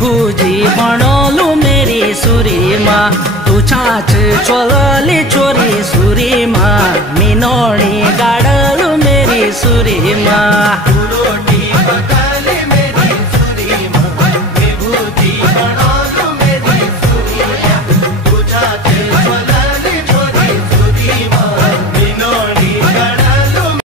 बुझी बनलु मेरी सुरीमा तू छाछ चोलले छोरी सुरीमा मिनोणी गाड